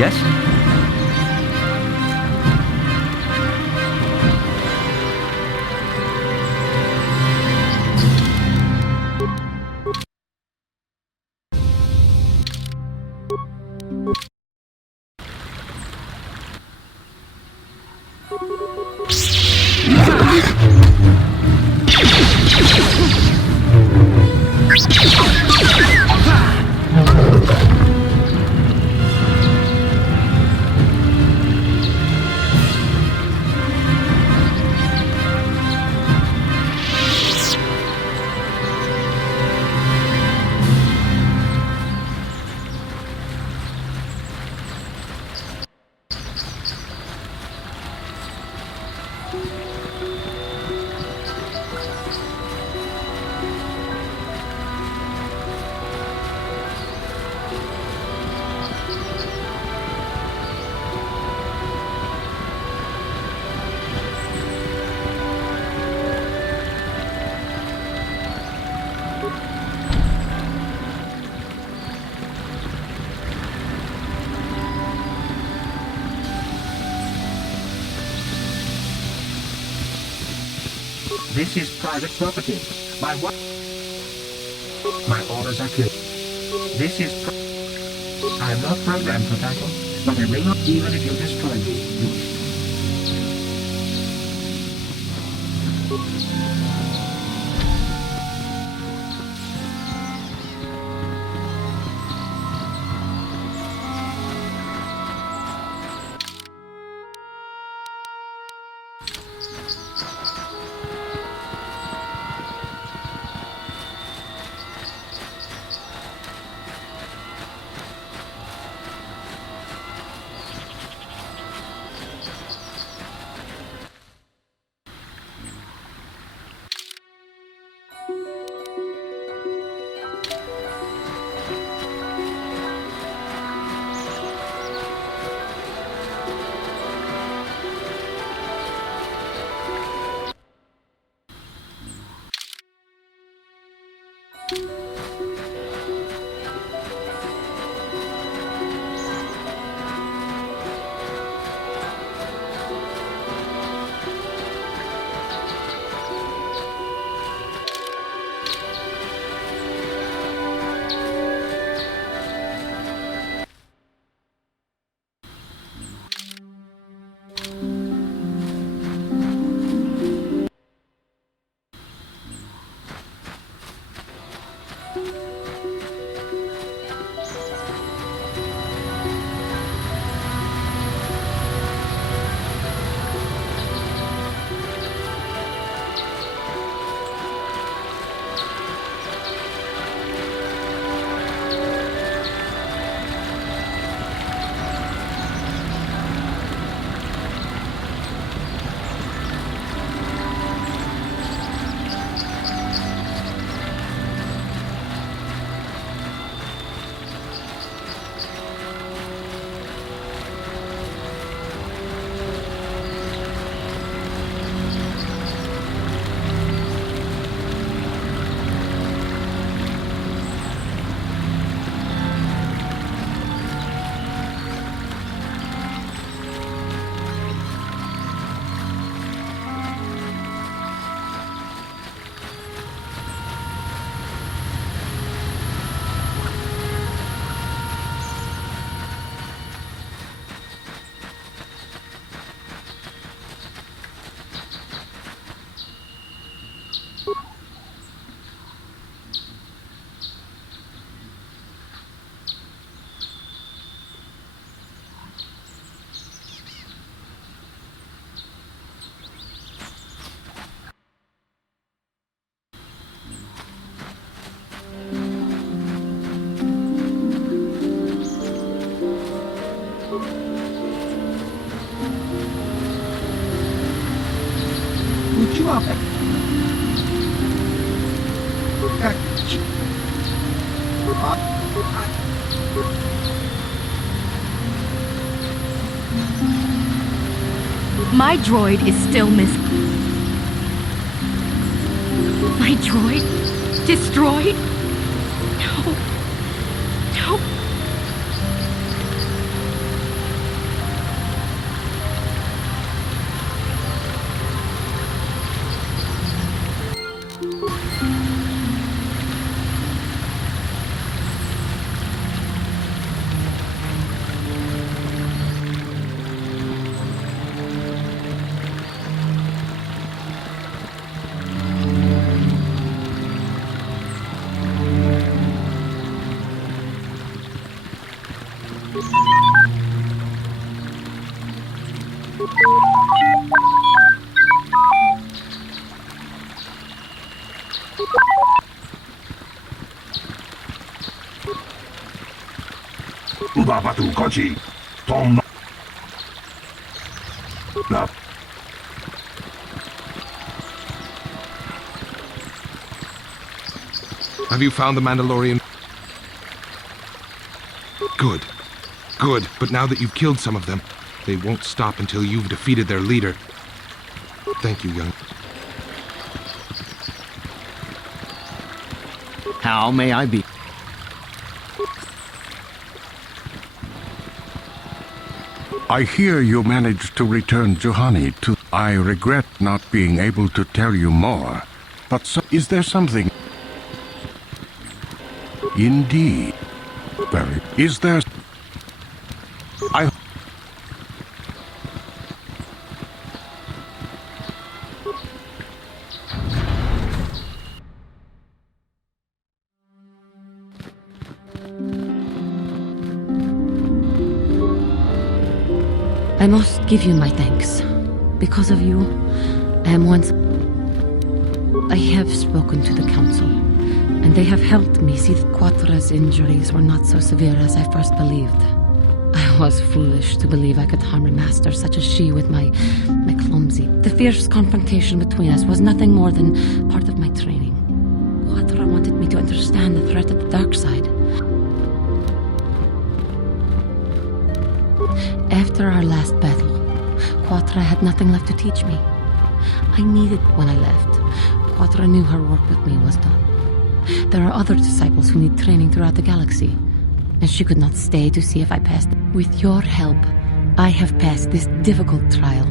Yes? This is private property. My orders are clear. This is I am not programmed for battle, but I will not even if you destroy me. Stop it. My droid is still missing. My droid? Destroyed? No. No. Ubapatu Kochi, Tom. No. Have you found the Mandalorian? Good. Good, but now that you've killed some of them, they won't stop until you've defeated their leader. Thank you, young. How may I be? I hear you managed to return Juhani to... I regret not being able to tell you more, but is there something... Indeed. Very... Is there... I... I must give you my thanks. Because of you, I am once... I have spoken to the council, and they have helped me see that Quatra's injuries were not so severe as I first believed. I was foolish to believe I could harm a master such as she with my clumsy... The fierce confrontation between us was nothing more than part of my training. Quatra wanted me to understand the threat of the dark side. After our last battle, Quatra had nothing left to teach me. I needed when I left. Quatra knew her work with me was done. There are other disciples who need training throughout the galaxy, and she could not stay to see if I passed. With your help, I have passed this difficult trial.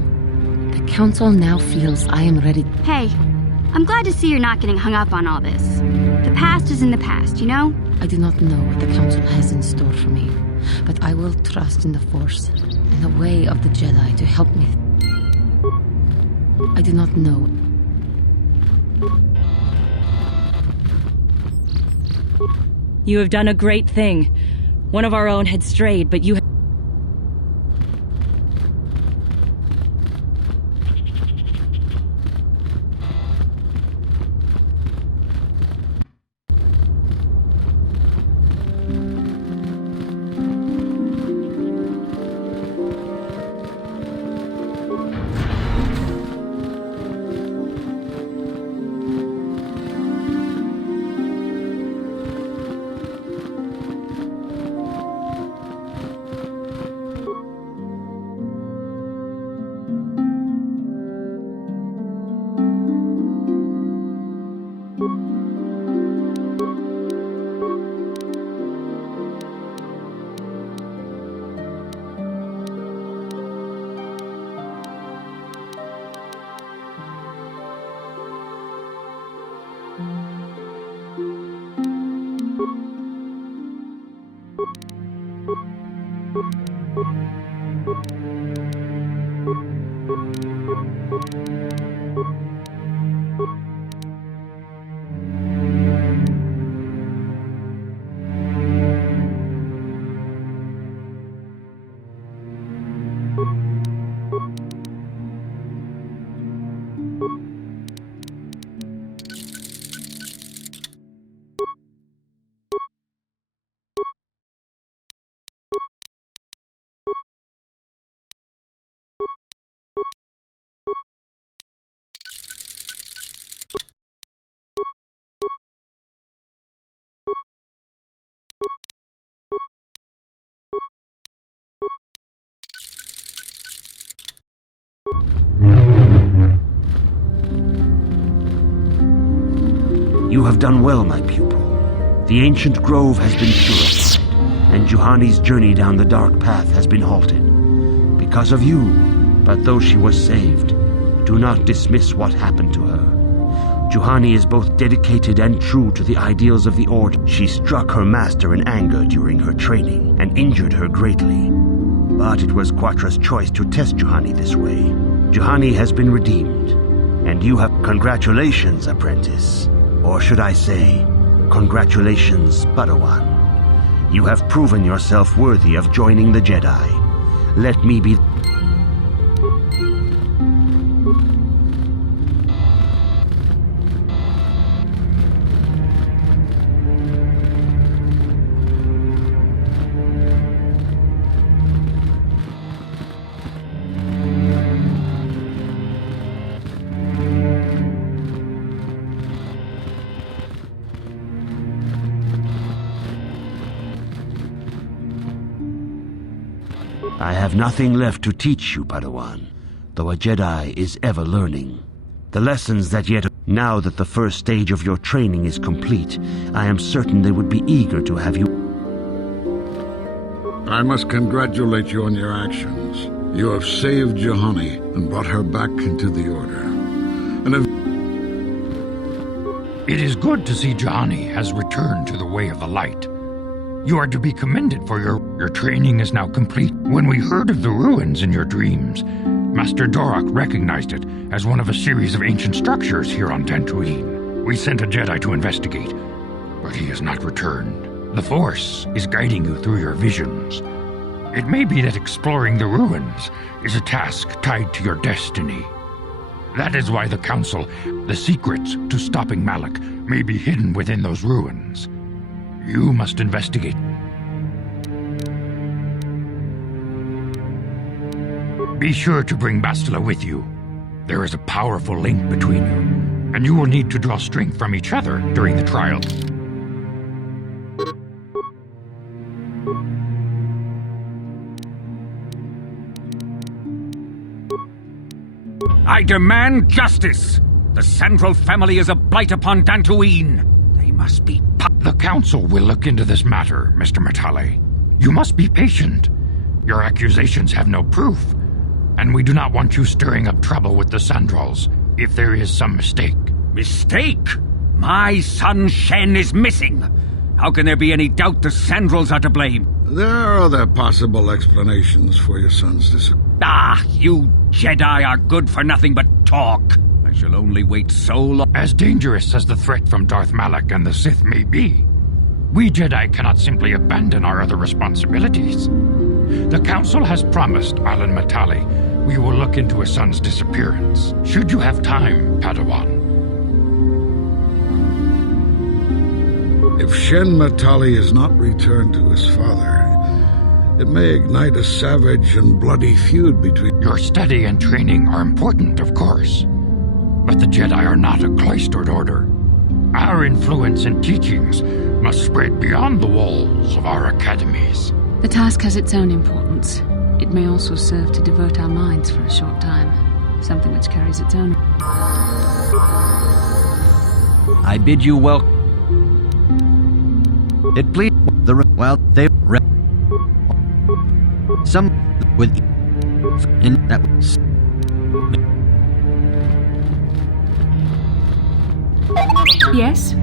The Council now feels I am ready. Hey, I'm glad to see you're not getting hung up on all this. The past is in the past, you know? I do not know what the Council has in store for me, but I will trust in the Force and the way of the Jedi to help me. I do not know. You have done a great thing. One of our own had strayed, but you... You have done well, my pupil. The ancient grove has been purified, and Juhani's journey down the dark path has been halted. Because of you, but though she was saved, do not dismiss what happened to her. Juhani is both dedicated and true to the ideals of the Order. She struck her master in anger during her training and injured her greatly. But it was Quatra's choice to test Juhani this way. Juhani has been redeemed, and you have... Congratulations, apprentice. Or should I say, congratulations, Padawan. You have proven yourself worthy of joining the Jedi. Let me be... I have nothing left to teach you, Padawan, though a Jedi is ever learning. The lessons that yet... Now that the first stage of your training is complete, I am certain they would be eager to have you... I must congratulate you on your actions. You have saved Juhani and brought her back into the Order. And have... It is good to see Juhani has returned to the way of the light. You are to be commended for your training is now complete. When we heard of the ruins in your dreams, Master Dorak recognized it as one of a series of ancient structures here on Dantooine. We sent a Jedi to investigate, but he has not returned. The Force is guiding you through your visions. It may be that exploring the ruins is a task tied to your destiny. That is why the Council, the secrets to stopping Malak, may be hidden within those ruins. You must investigate. Be sure to bring Bastila with you. There is a powerful link between you, and you will need to draw strength from each other during the trial. I demand justice! The Sandral family is a blight upon Dantooine. They must be... The Council will look into this matter, Mr. Matale. You must be patient. Your accusations have no proof, and we do not want you stirring up trouble with the Sandrals if there is some mistake. Mistake? My son Shen is missing. How can there be any doubt the Sandrals are to blame? There are other possible explanations for your son's disappearance. Ah, you Jedi are good for nothing but talk. I shall only wait so long. As dangerous as the threat from Darth Malak and the Sith may be, we Jedi cannot simply abandon our other responsibilities. The Council has promised Alan Matale we will look into his son's disappearance. Should you have time, Padawan. If Shen Matale is not returned to his father, it may ignite a savage and bloody feud between... Your study and training are important, of course. But the Jedi are not a cloistered order. Our influence and teachings must spread beyond the walls of our academies. The task has its own importance. It may also serve to divert our minds for a short time, something which carries its own... I bid you welcome. It please the... Well, they... Some... with... in that... Yes?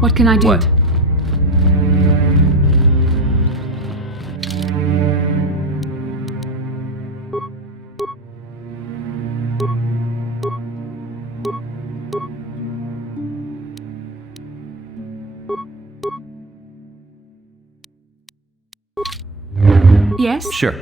What can I do? What? Yes? Sure.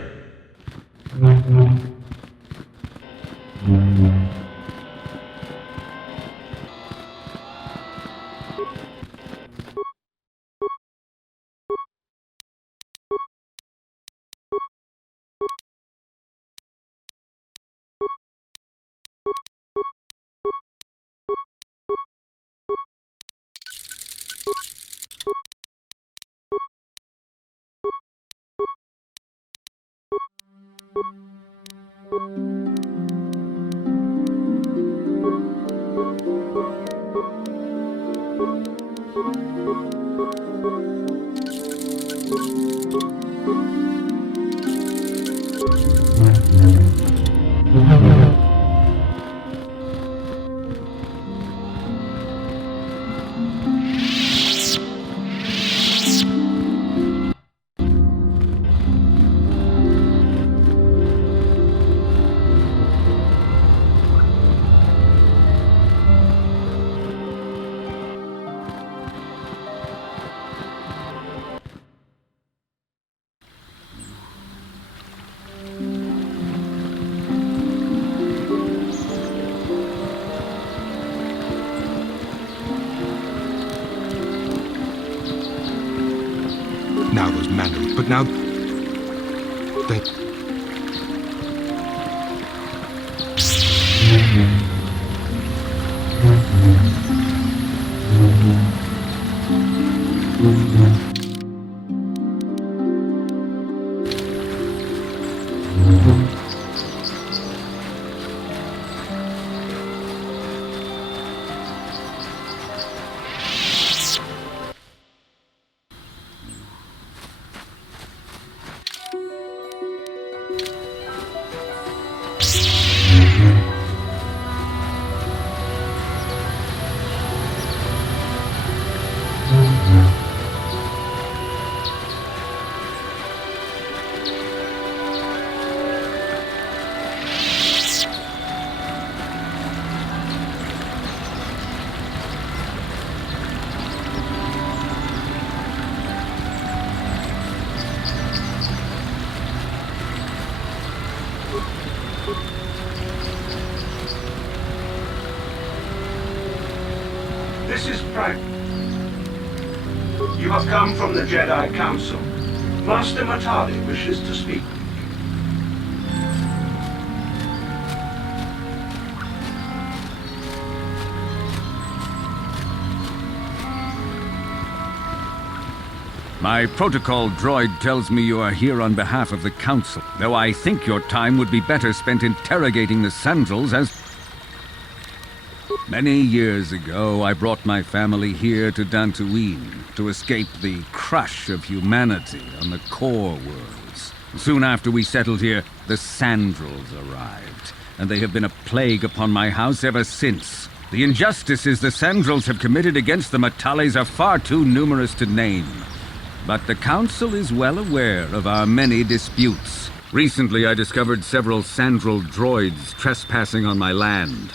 Now those mandarins, but now... Thank... This is Prime. You have come from the Jedi Council. Master Matali wishes to speak. My protocol droid tells me you are here on behalf of the Council, though I think your time would be better spent interrogating the Sandals as... Many years ago, I brought my family here to Dantooine to escape the crush of humanity on the core worlds. Soon after we settled here, the Sandals arrived, and they have been a plague upon my house ever since. The injustices the Sandals have committed against the Matalis are far too numerous to name. But the Council is well aware of our many disputes. Recently, I discovered several Sandral droids trespassing on my land.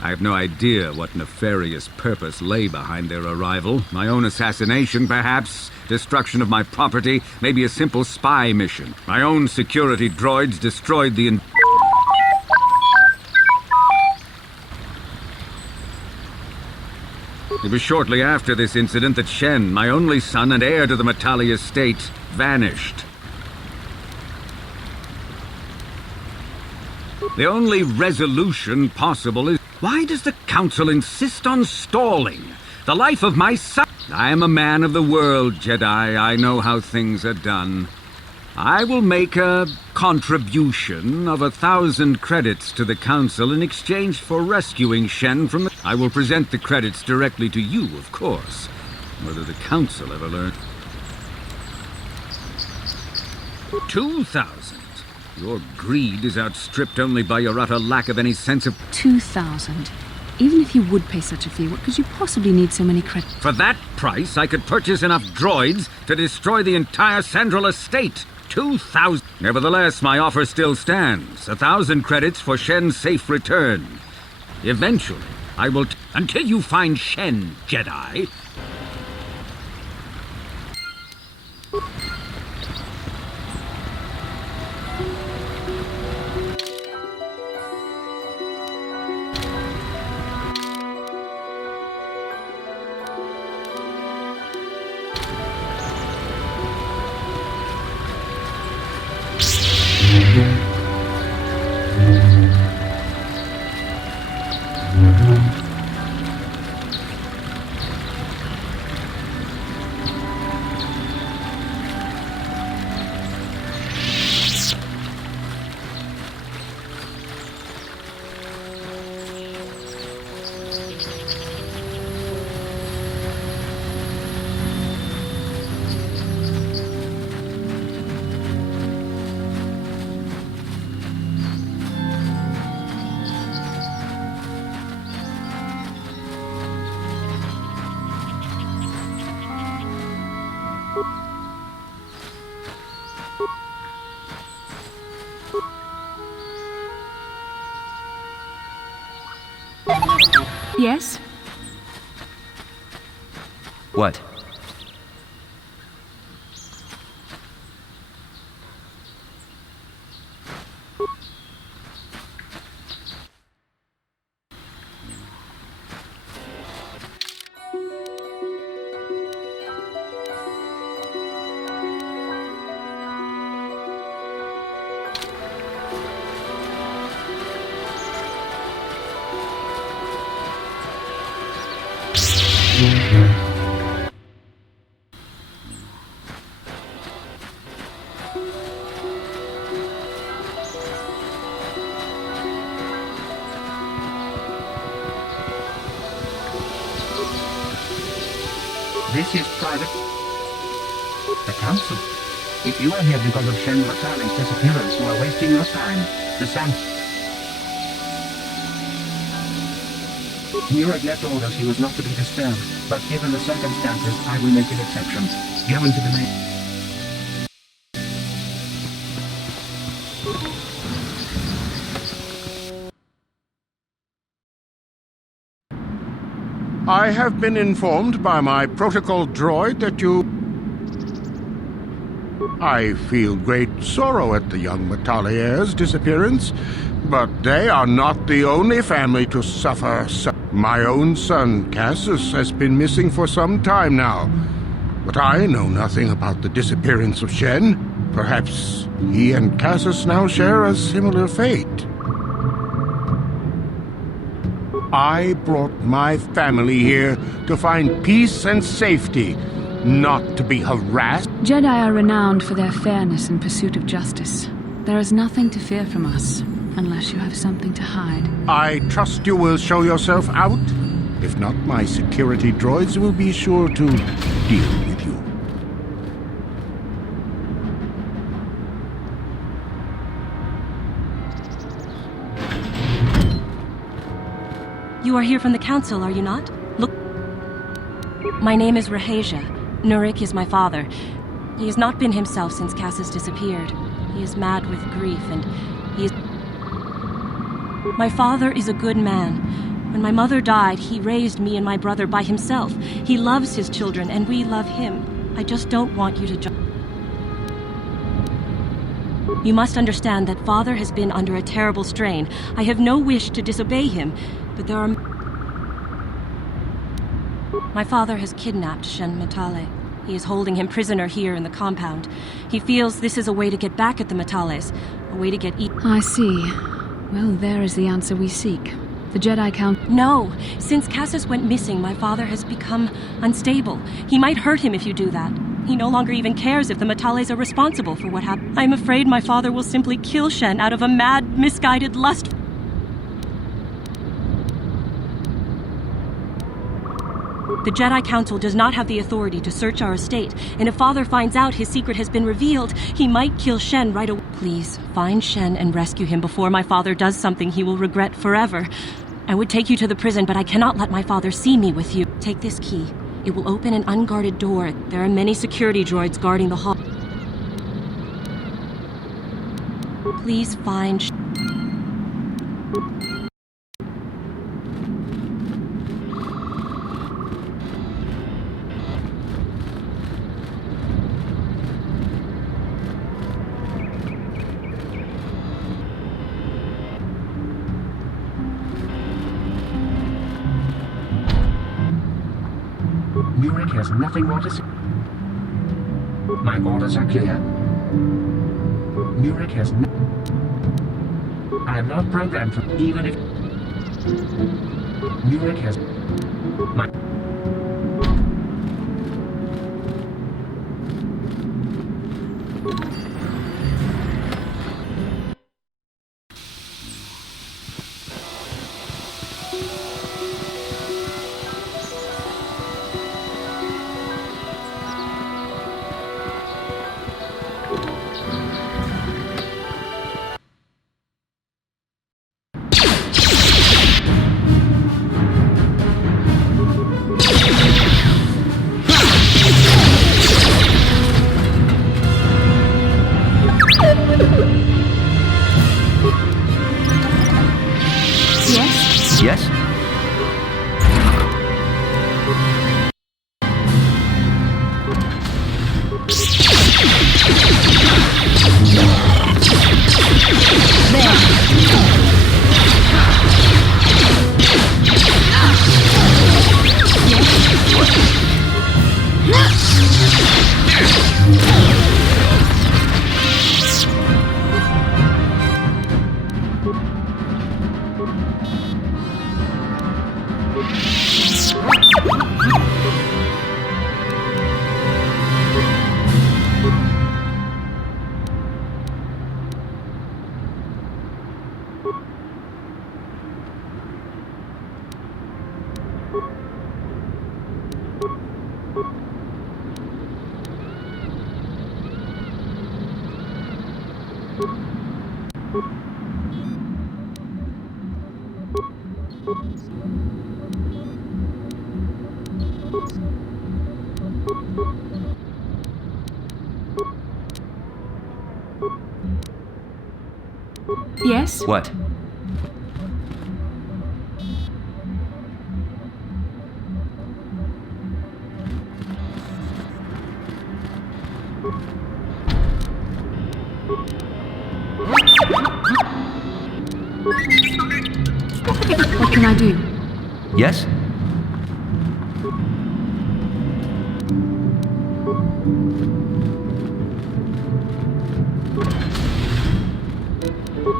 I have no idea what nefarious purpose lay behind their arrival. My own assassination, perhaps. Destruction of my property. Maybe a simple spy mission. My own security droids destroyed the... It was shortly after this incident that Shen, my only son and heir to the Matali estate, vanished. The only resolution possible is... Why does the Council insist on stalling? The life of my son... I am a man of the world, Jedi. I know how things are done. I will make a contribution of 1,000 credits to the Council in exchange for rescuing Shen from the... I will present the credits directly to you, of course. Whether the Council ever learned... 2,000? Your greed is outstripped only by your utter lack of any sense of... 2,000. Even if you would pay such a fee, what could you possibly need so many credits? For that price, I could purchase enough droids to destroy the entire Sandral estate. 2,000. Nevertheless, my offer still stands. 1,000 credits for Shen's safe return. Eventually, I will... Until you find Shen, Jedi... Yes? What? This is private. The Council. If you are here because of Shen Matale's disappearance, you are wasting your time. The San... Murad left orders he was not to be disturbed, but given the circumstances, I will make an exception. Go into the main... I have been informed by my protocol droid that you... I feel great sorrow at the young Matale heir's disappearance, but they are not the only family to suffer. My own son, Cassius, has been missing for some time now, but I know nothing about the disappearance of Shen. Perhaps he and Cassius now share a similar fate. I brought my family here to find peace and safety, not to be harassed. Jedi are renowned for their fairness in pursuit of justice. There is nothing to fear from us, unless you have something to hide. I trust you will show yourself out. If not, my security droids will be sure to deal with you. You are here from the Council, are you not? Look... My name is Rahasia. Nurik is my father. He has not been himself since Cassius disappeared. He is mad with grief, and he is... My father is a good man. When my mother died, he raised me and my brother by himself. He loves his children, and we love him. I just don't want you to You must understand that father has been under a terrible strain. I have no wish to disobey him, but there are... My father has kidnapped Shen Matale. He is holding him prisoner here in the compound. He feels this is a way to get back at the Matales, a way to get I see. Well, there is the answer we seek. The Jedi Count... No! Since Cassius went missing, my father has become unstable. He might hurt him if you do that. He no longer even cares if the Matales are responsible for what happened. I'm afraid my father will simply kill Shen out of a mad, misguided lust. The Jedi Council does not have the authority to search our estate, and if Father finds out his secret has been revealed, he might kill Shen right away. Please, find Shen and rescue him before my father does something he will regret forever. I would take you to the prison, but I cannot let my father see me with you. Take this key. It will open an unguarded door. There are many security droids guarding the hall. Please find Nurik has nothing more to say. My orders are clear. Nurik has no... I am not programmed for... Even if... Nurik has... My... Yes? Yes? What? What can I do? Yes?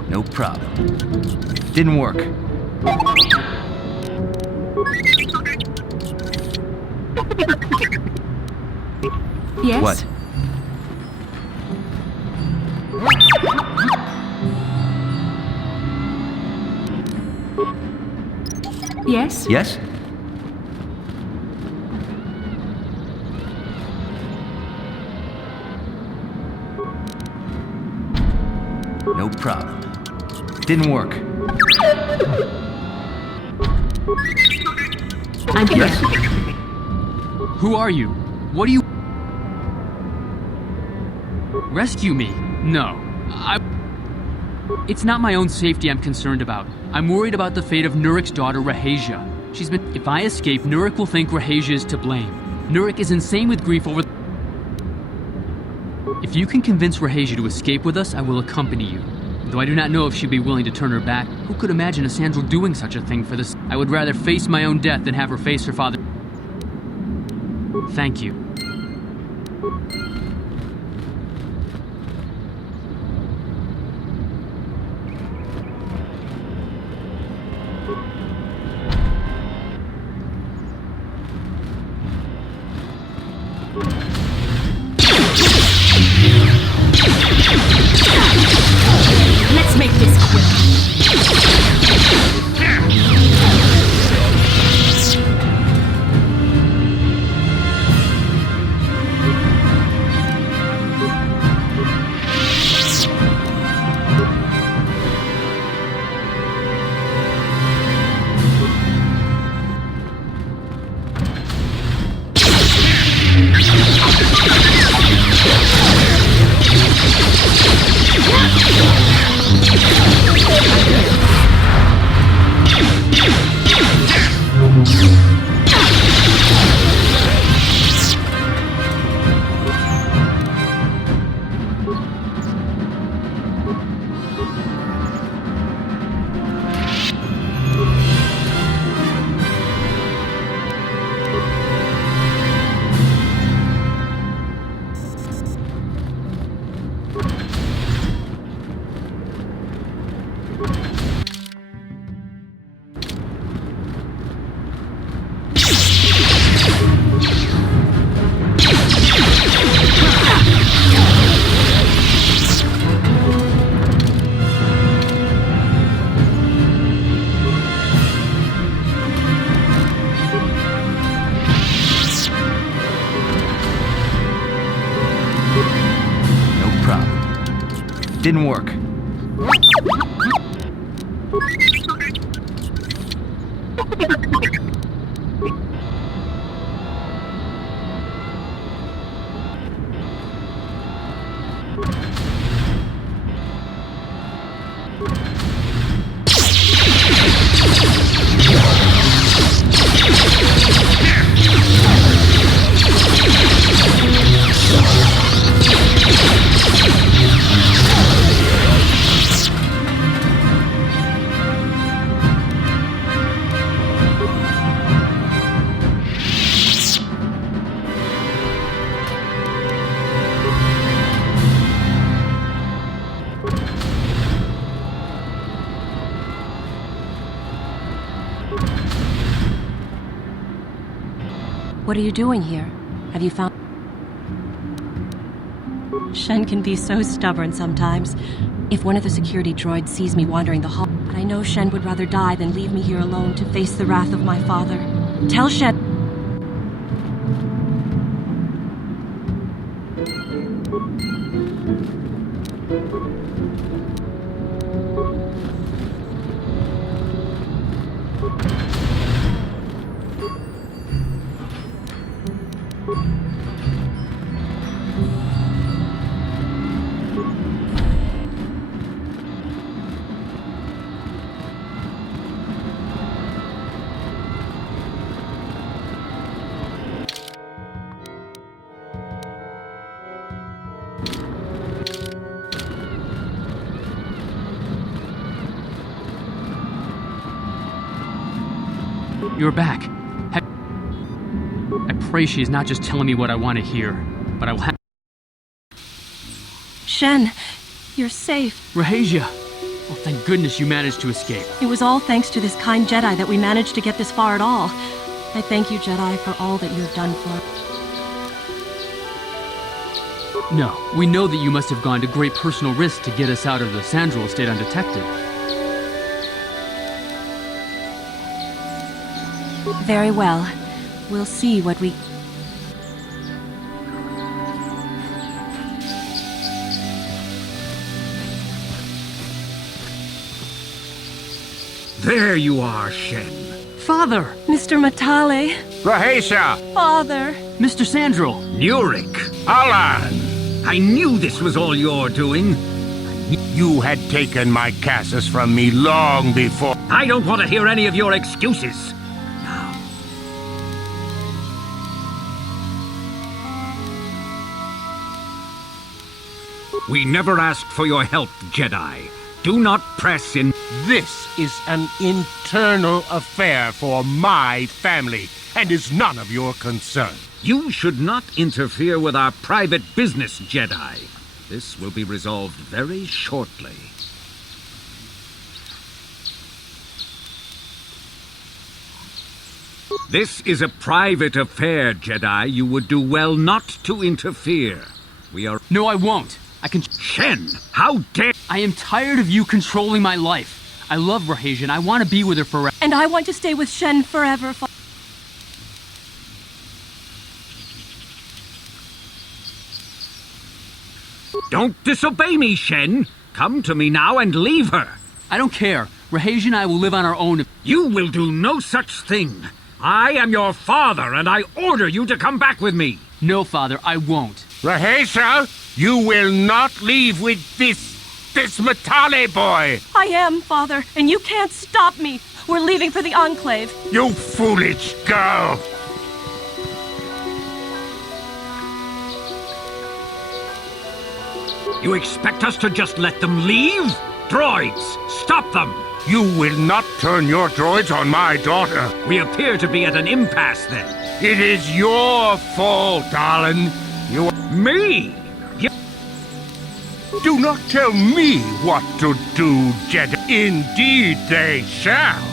No problem. Didn't work. Yes? What? Yes? Yes? No problem. Didn't work. I'm here. Yes? Who are you? What do you... Rescue me? No. It's not my own safety I'm concerned about. I'm worried about the fate of Nurik's daughter, Rahasia. She's been... If I escape, Nurik will think Rahasia is to blame. Nurik is insane with grief over... If you can convince Rahasia to escape with us, I will accompany you. Though I do not know if she'd be willing to turn her back, who could imagine a Sandral doing such a thing for this? I would rather face my own death than have her face her father. Thank you. Let's make this quick. Didn't work. What are you doing here? Have you found... Shen can be so stubborn sometimes. If one of the security droids sees me wandering the hall... But I know Shen would rather die than leave me here alone to face the wrath of my father. Tell Shen... You're back. I pray she is not just telling me what I want to hear, but I will have... Shen, you're safe. Rahasia! Oh, thank goodness you managed to escape. It was all thanks to this kind Jedi that we managed to get this far at all. I thank you, Jedi, for all that you have done for... No, we know that you must have gone to great personal risk to get us out of the Sandral estate undetected. Very well. We'll see what we... There you are, Shen. Father! Mr. Matale! Rahasia! Father! Mr. Sandral! Nurik! Alan! I knew this was all your doing. You had taken my Cassus from me long before. I don't want to hear any of your excuses. We never asked for your help, Jedi. Do not press in. This is an internal affair for my family, and is none of your concern. You should not interfere with our private business, Jedi. This will be resolved very shortly. This is a private affair, Jedi. You would do well not to interfere. We are... No, I won't. I can... Shen, how dare... I am tired of you controlling my life. I love Rahasia and I want to be with her forever. And I want to stay with Shen forever, Don't disobey me, Shen. Come to me now and leave her. I don't care. Rahasia and I will live on our own. You will do no such thing. I am your father, and I order you to come back with me. No, Father, I won't. Rahasia, you will not leave with this Matale boy. I am, Father, and you can't stop me. We're leaving for the Enclave. You foolish girl. You expect us to just let them leave? Droids, stop them! You will not turn your droids on my daughter. We appear to be at an impasse then. It is your fault, Alan. You... Me? Do not tell me what to do, Jedi. Indeed they shall.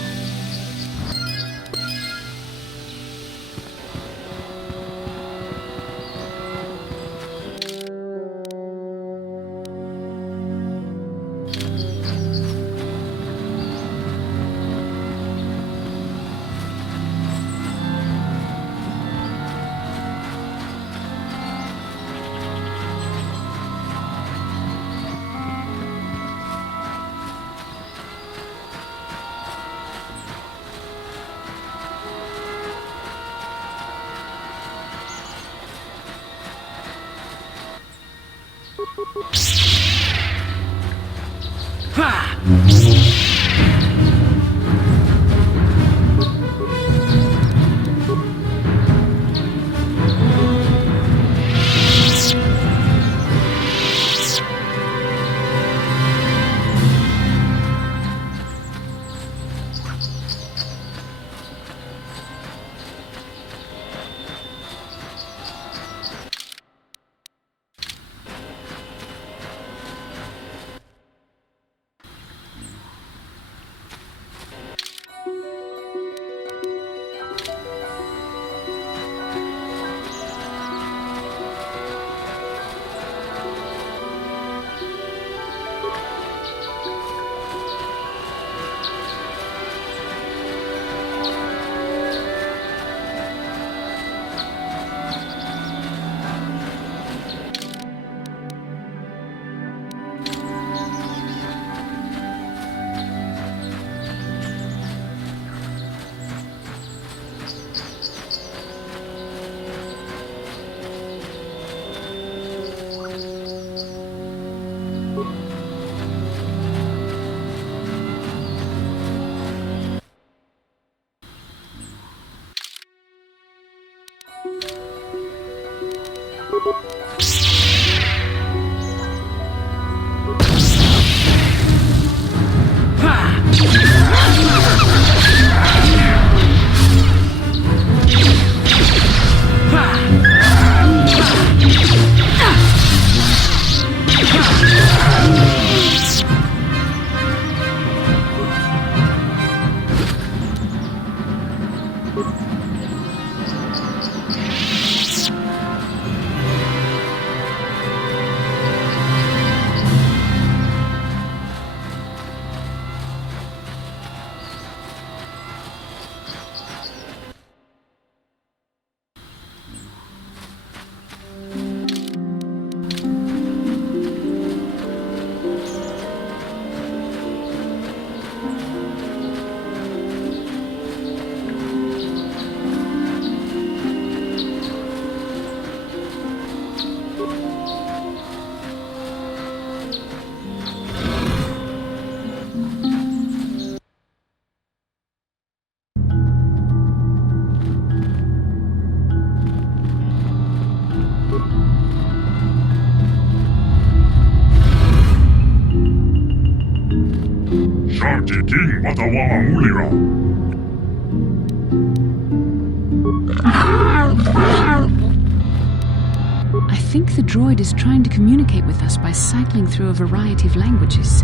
I think the droid is trying to communicate with us by cycling through a variety of languages.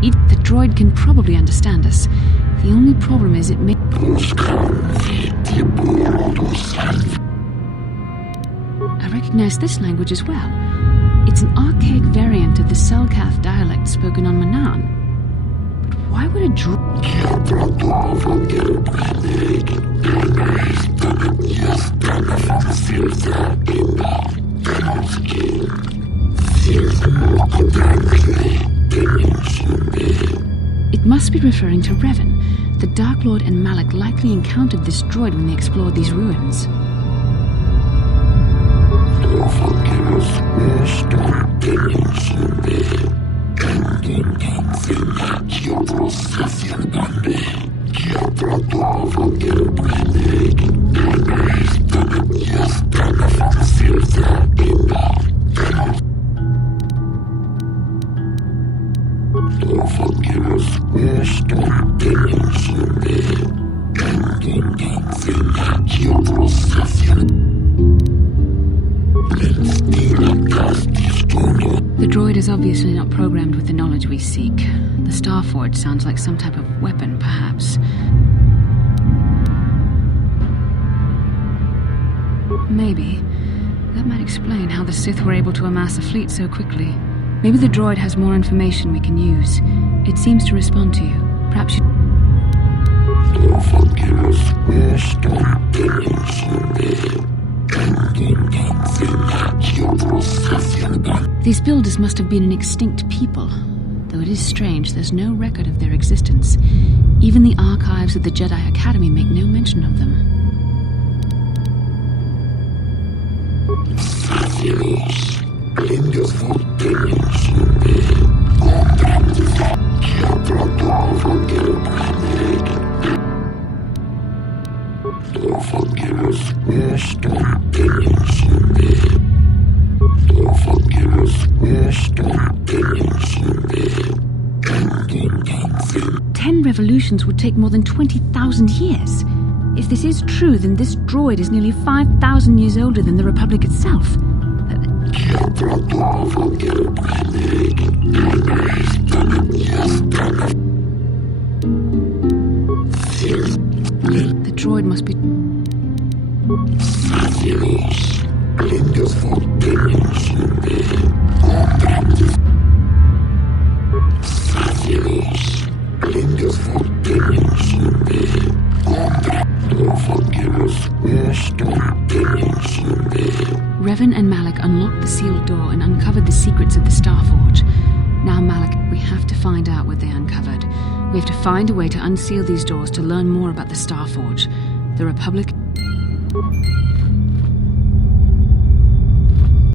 The droid can probably understand us. The only problem is it may... I recognize this language as well. It's an archaic variant of the Selkath dialect spoken on Manan. But why would a droid... It must be referring to Revan. The Dark Lord and Malak likely encountered this droid when they explored these ruins. The droid is obviously not programmed with the knowledge we seek. The Starforge sounds like some type of weapon, perhaps. Maybe. That might explain how the Sith were able to amass a fleet so quickly. Maybe the droid has more information we can use. It seems to respond to you. Perhaps you... These builders must have been an extinct people. Though it is strange, there's no record of their existence. Even the archives of the Jedi Academy make no mention of them. Revolutions would take more than 20,000 years. If this is true, then this droid is nearly 5,000 years older than the Republic itself. The droid must be... Revan and Malak unlocked the sealed door and uncovered the secrets of the Starforge. Now, Malak, we have to find out what they uncovered. We have to find a way to unseal these doors to learn more about the Starforge. The Republic...